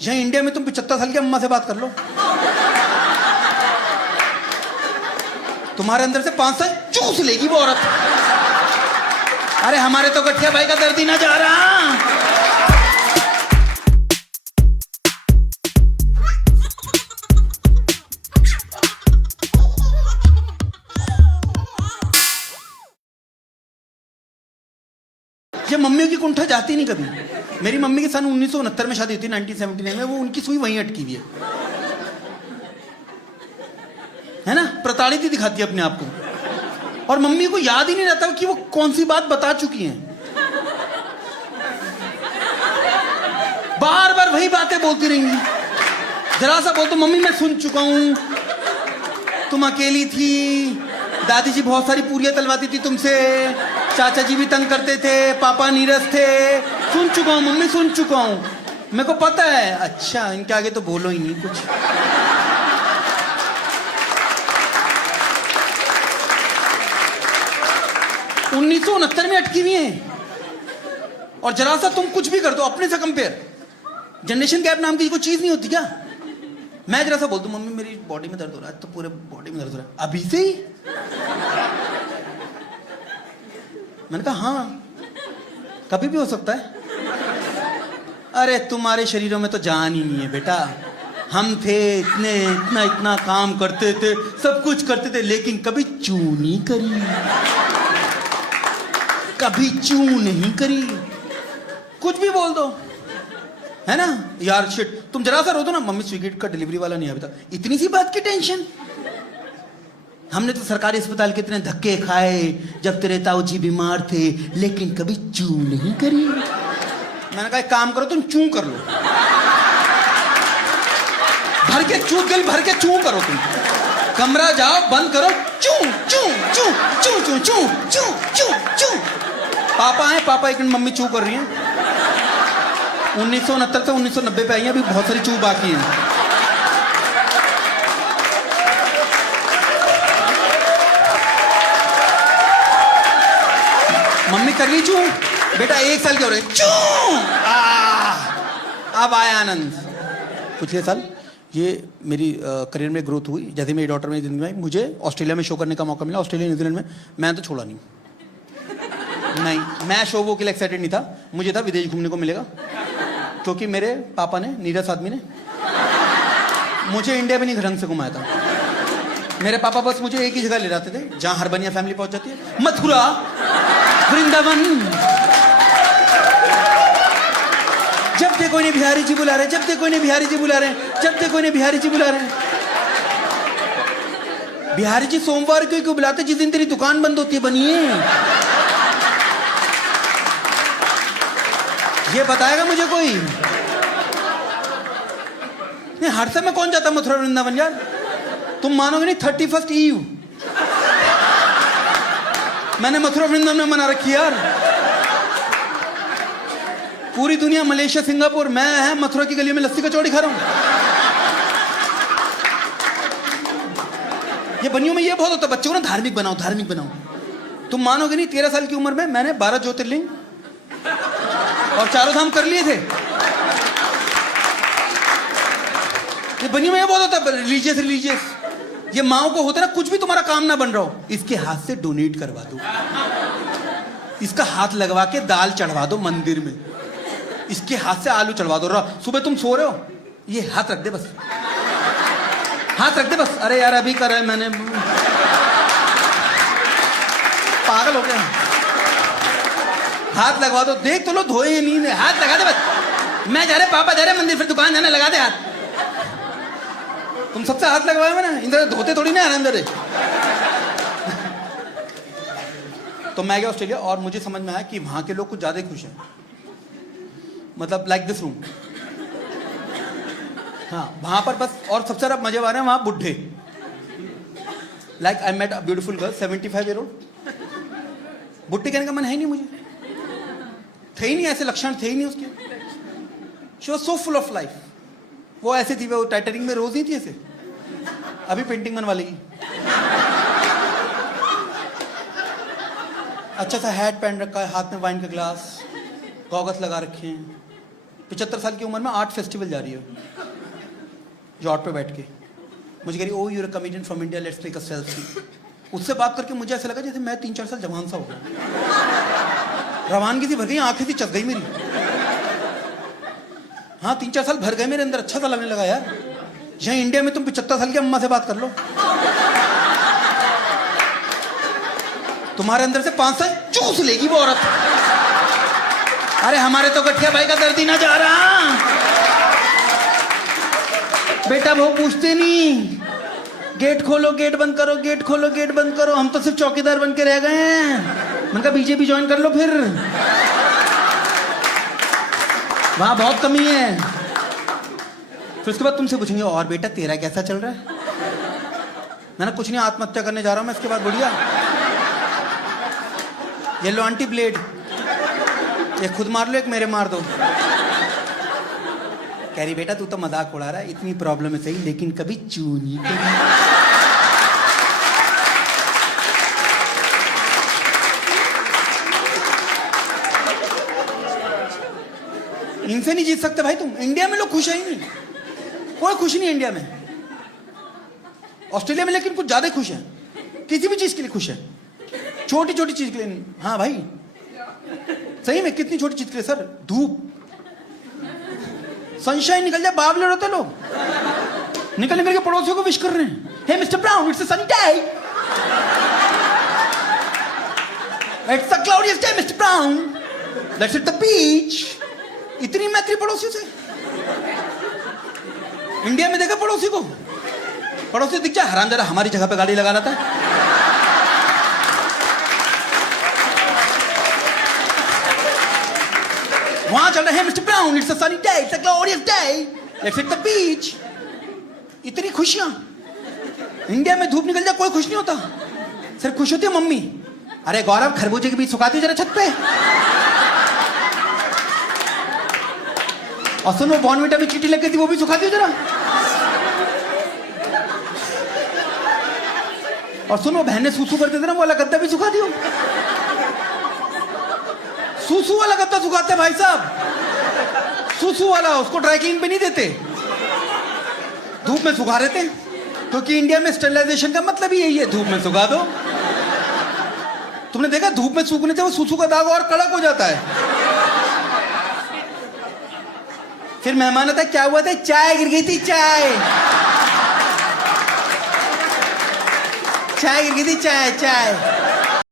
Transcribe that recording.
यहाँ इंडिया में तुम 75 साल की अम्मा से बात कर लो, तुम्हारे अंदर से 5 साल चूस लेगी वो औरत। अरे हमारे तो गठिया भाई का दर्द ही ना जा रहा। ये मम्मियों की कुंठा जाती नहीं कभी। मेरी मम्मी की सन 1969 में शादी हुई थी, 1979 में। वो उनकी सुई वहीं अटकी हुई है ना, प्रताड़ित ही दिखाती है अपने आप को। और मम्मी को याद ही नहीं रहता कि वो कौन सी बात बता चुकी हैं। बार बार वही बातें बोलती रहेंगी। जरा सा बोल तो मम्मी मैं सुन चुका हूं, तुम अकेली थी, दादी जी बहुत सारी पूरियां तलवाती थी तुमसे, चाचा जी भी तंग करते थे, पापा नीरस थे, सुन चुका हूं मम्मी, सुन चुका हूं, मेरे को पता है। अच्छा इनके आगे तो बोलो ही नहीं कुछ। 1969 में अटकी हुई है। और जरा सा तुम कुछ भी कर दो अपने से कंपेयर, जनरेशन गैप नाम की कोई चीज नहीं होती क्या? मैं जरा सा बोल दूं मम्मी मेरी बॉडी में दर्द हो रहा है, तो पूरे बॉडी में दर्द हो रहा है अभी से ही। मैंने कहा हाँ कभी भी हो सकता है। अरे तुम्हारे शरीरों में तो जान ही नहीं है बेटा। हम थे इतने इतना इतना काम करते थे, सब कुछ करते थे, लेकिन कभी चू नहीं करी, कभी चू नहीं करी। कुछ भी बोल दो है ना यार, शिट तुम जरा सा रो दो ना, मम्मी स्विगी का डिलीवरी वाला नहीं अभी तक, इतनी सी बात की टेंशन। हमने तो सरकारी अस्पताल के इतने धक्के खाए जब तेरे ताऊ जी बीमार थे, लेकिन कभी चू नहीं करी। मैंने कहा एक काम करो तुम चू कर लो, भर के चू, दिल भर के चू करो तुम। कमरा जाओ बंद करो, चू चू चू चू चू चू चू चू चू। पापा है, पापा एक मिनट, मम्मी चू कर रही है। 1969 से 1990 पे आई है, अभी बहुत सारी चू बाकी है। मम्मी कर ली चू, बेटा 1 साल के हो रहे चू। अब आया आनंद। पिछले साल ये मेरी करियर में ग्रोथ हुई, जैसे मेरी डॉटर मेरी जिंदगी में, मुझे ऑस्ट्रेलिया में शो करने का मौका मिला, ऑस्ट्रेलिया न्यूजीलैंड में। मैं तो छोड़ा नहीं, मैं शो वो के लिए एक्साइटेड नहीं था, मुझे था विदेश घूमने को मिलेगा, क्योंकि मेरे पापा ने, नीरज आदमी ने मुझे इंडिया में नहीं ढंग से घुमाया था। मेरे पापा बस मुझे एक ही जगह ले जाते थे जहां हर बनिया फैमिली पहुंच जाती है, मथुरा, वृंदावन। जब देखो इन्हें बिहारी जी बुला रहे, जब देखो इन्हें बिहारी जी बुला रहे, जब देखो इन्हें बिहारी जी बुला रहे। बिहारी जी सोमवार को क्यों बुलाते, जिस दिन तेरी दुकान बंद होती है बनिए। ये बताएगा मुझे कोई? नहीं हर समय कौन जाता मथुरा वृंदावन यार, तुम मानोगे नहीं। 31 ईव मैंने मथुरा वृंदावन में मना रखी यार। पूरी दुनिया, मलेशिया, सिंगापुर, मैं है मथुरा की गलियों में लस्सी कचौड़ी खा रहा हूं। ये बनियों में ये बहुत होता है, बच्चों को ना धार्मिक बनाओ, धार्मिक बनाओ। तुम मानोगे नहीं, 13 साल की उम्र में मैंने 12 ज्योतिर्लिंग और 4 धाम कर लिए थे। ये बनियों में ये बहुत होता है, रिलीजियस। ये माओ को होता है ना, कुछ भी तुम्हारा काम ना बन रहा हो, इसके हाथ से डोनेट करवा दो, इसका हाथ लगवा के दाल चढ़वा दो मंदिर में, इसके हाथ से आलू चढ़वा दो। सुबह तुम सो रहे हो, ये हाथ रख दे बस, हाथ रख दे बस। अरे यार अभी कर रहा है मैंने, पागल हो गया। हाथ लगवा दो, देख तो लो धोए नहीं, हाथ लगा दे बस। मैं जा रहे, पापा जा रहे मंदिर, फिर दुकान जाने, लगा दे हाथ। तुम सबसे हाथ लगवाए मैंने, इंद्र धोते थोड़ी ना आराम दे। तो मैं गया ऑस्ट्रेलिया और मुझे समझ में आया कि वहां के लोग कुछ ज्यादा खुश हैं, मतलब लाइक दिस रूम। हाँ वहां पर बस, और सबसे ज्यादा मजे आ रहे हैं वहां बुढ़े। Like I met a beautiful girl 75 year old. बुढ़े कहने का मन है ही नहीं मुझे, थे ही नहीं, ऐसे लक्षण थे ही नहीं उसके। She was so full of life. वो ऐसे थी, वो टाइटनिक में रोज ही थी ऐसे, अभी पेंटिंग बनवा लेगी। अच्छा सा हैट पहन रखा है, हाथ में वाइन का ग्लास, गॉगल्स लगा रखे हैं, 75 साल की उम्र में आर्ट फेस्टिवल जा रही है यॉट पे बैठ के। मुझे कह रही oh you're a comedian from India, let's take a selfie. उससे बात करके मुझे ऐसा लगा जैसे मैं 3-4 साल जवान सा हो गया, रवानगी सी भर गई, आंखें सी चस गई मेरी। हाँ 3-4 साल भर गए मेरे अंदर, अच्छा सा लगने लगा यार। यहाँ इंडिया में तुम 75 साल की अम्मा से बात कर लो, तुम्हारे अंदर से 5 साल चूस लेगी वो औरत। अरे हमारे तो गठिया भाई का दर्द ही ना जा रहा। बेटा वो पूछते नहीं, गेट खोलो गेट बंद करो, गेट खोलो गेट बंद करो। हम तो सिर्फ चौकीदार बन के रह गए हैं। मैंने कहा बीजेपी ज्वाइन कर लो फिर, वहां बहुत कमी है। फिर उसके बाद तुमसे पूछेंगे और बेटा तेरा कैसा चल रहा है। मैंने कुछ नहीं, आत्महत्या करने जा रहा हूं मैं इसके बाद। बढ़िया ये लो आंटी ब्लेड, एक खुद मार लो एक मेरे मार दो। कह रही बेटा तू तो मजाक उड़ा रहा है, इतनी प्रॉब्लम है सही लेकिन कभी चू नहीं करी। इनसे नहीं जीत सकते भाई तुम। इंडिया में लोग खुश है ही नहीं, कोई खुश नहीं है इंडिया में। ऑस्ट्रेलिया में लेकिन कुछ ज्यादा खुश है, किसी भी चीज के लिए खुश है, छोटी छोटी चीज के लिए नहीं। हाँ भाई सही में, कितनी छोटी चीज के लिए सर, धूप सनशाइन निकल जाए बावले होते लोग, निकल निकल के पड़ोसियों को विश कर रहे हैं, hey mister Brown it's a sunny day, it's a cloudious day mister Brown, let's hit the beach. इतनी मैत्री पड़ोसियों से। इंडिया में देखा पड़ोसी को, पड़ोसी दिख जाए हराम जरा हमारी जगह पे गाड़ी लगा रहा था। वहां चल रहे हैं mister Brown it's a sunny day, it's a glorious day, let's hit the beach. इतनी खुशियां। इंडिया में धूप निकल जाए कोई खुश नहीं होता, सिर्फ खुश होती है मम्मी। अरे गौरव खरबूजे के बीच सुखाती हो जरा छत पे। और सुनो बॉर्नविटा में चीटी लग गई थी वो भी सुखा दियो जरा। और सुनो बहन ने सूसू करते थे ना वो वाला गद्दा भी सुखा दियो। सूसू वाला गद्दा सुखाते भाई साहब, सूसू वाला, उसको ड्राई क्लीन पे नहीं देते, धूप में सुखा देते। क्योंकि इंडिया में स्टरलाइजेशन का मतलब ही यही है, धूप में सुखा दो। तुमने देखा धूप में सूखने से वो सूसू का दाग और कड़क हो जाता है। फिर मेहमान आता क्या हुआ था, चाय गिर गई थी, चाय गिर गई थी, चाय।